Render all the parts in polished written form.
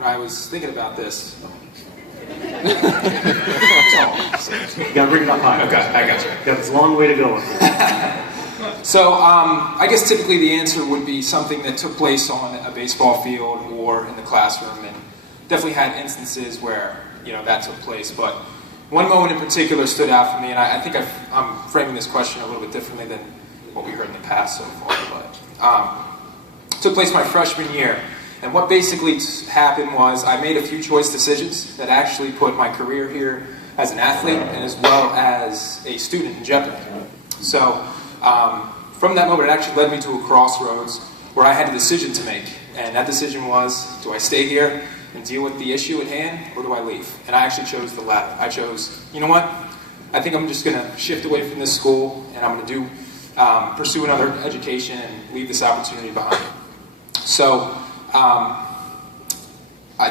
when I was thinking about this. You gotta bring it up high. Okay, I got you. Got this long way to go. So, I guess typically the answer would be something that took place on a baseball field or in the classroom, and definitely had instances where, that took place. But one moment in particular stood out for me, and I think I'm framing this question a little bit differently than what we heard in the past so far. But it took place my freshman year, and what basically happened was I made a few choice decisions that actually put my career here as an athlete and as well as a student in jeopardy. So, from that moment, it actually led me to a crossroads where I had a decision to make. And that decision was, do I stay here and deal with the issue at hand, or do I leave? And I actually chose the latter. I chose, you know what? I think I'm just going to shift away from this school, and I'm going to pursue another education and leave this opportunity behind. So, I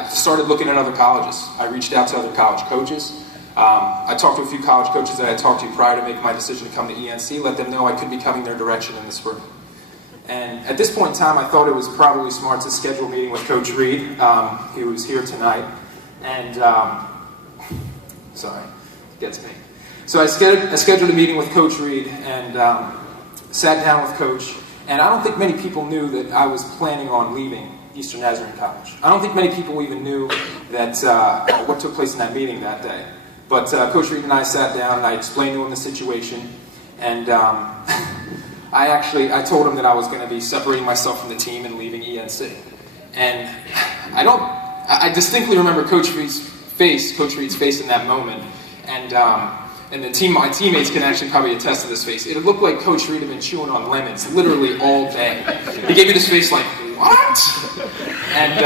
started looking at other colleges. I reached out to other college coaches. I talked to a few college coaches that I had talked to prior to making my decision to come to ENC, let them know I could be coming their direction in the spring. And at this point in time, I thought it was probably smart to schedule a meeting with Coach Reed, who was here tonight. And, sorry, it gets me. So I scheduled a meeting with Coach Reed and sat down with Coach. And I don't think many people knew that I was planning on leaving Eastern Nazarene College. I don't think many people even knew that what took place in that meeting that day. But Coach Reed and I sat down and I explained to him the situation, and I told him that I was going to be separating myself from the team and leaving ENC. And I distinctly remember Coach Reed's face in that moment, and my teammates can actually probably attest to this face. It looked like Coach Reed had been chewing on lemons literally all day. He gave me this face like, what? And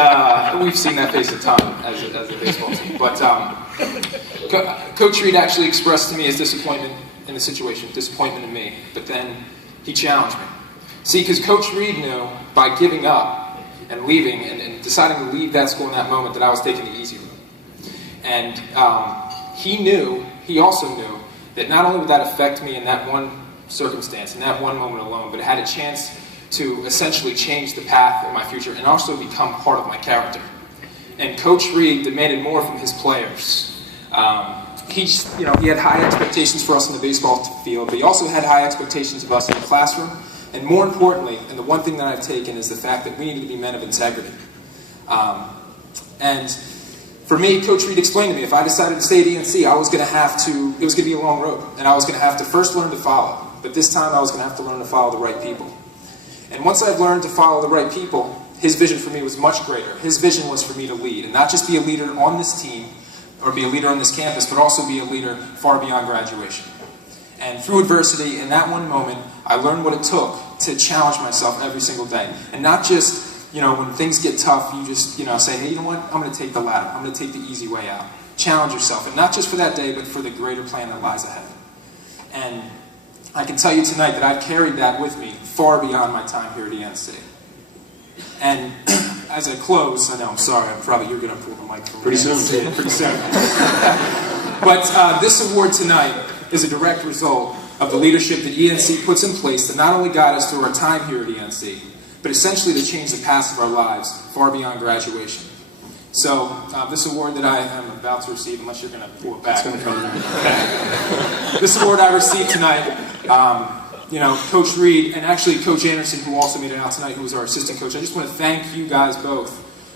we've seen that face a ton as a baseball team. But Coach Reed actually expressed to me his disappointment in the situation, disappointment in me. But then he challenged me. See, because Coach Reed knew by giving up and leaving and deciding to leave that school in that moment that I was taking the easy route. And he also knew that not only would that affect me in that one circumstance, in that one moment alone, but it had a chance to essentially change the path of my future and also become part of my character. And Coach Reed demanded more from his players. He had high expectations for us in the baseball field, but he also had high expectations of us in the classroom. And more importantly, and the one thing that I've taken is the fact that we needed to be men of integrity. And for me, Coach Reed explained to me if I decided to stay at ENC, it was going to be a long road. And I was going to have to first learn to follow. But this time I was going to have to learn to follow the right people. And once I've learned to follow the right people, his vision for me was much greater. His vision was for me to lead, and not just be a leader on this team, or be a leader on this campus, but also be a leader far beyond graduation. And through adversity, in that one moment, I learned what it took to challenge myself every single day. And not just, when things get tough, you just, say, hey, you know what, I'm going to take the ladder. I'm going to take the easy way out. Challenge yourself, and not just for that day, but for the greater plan that lies ahead. And I can tell you tonight that I've carried that with me far beyond my time here at ENC. And as I close, I know, I'm sorry, you're going to pull the mic from me. Pretty soon. Pretty soon. But this award tonight is a direct result of the leadership that ENC puts in place to not only guide us through our time here at ENC, but essentially to change the path of our lives far beyond graduation. So this award that I am about to receive, unless you're going to pull it back. It's going to come. This award I received tonight, Coach Reed and actually Coach Anderson, who also made it out tonight, who was our assistant coach. I just want to thank you guys both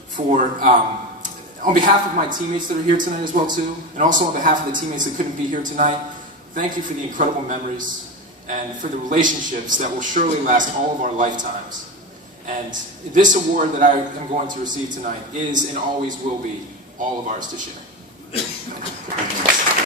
for, on behalf of my teammates that are here tonight as well too, and also on behalf of the teammates that couldn't be here tonight, thank you for the incredible memories and for the relationships that will surely last all of our lifetimes. And this award that I am going to receive tonight is and always will be all of ours to share.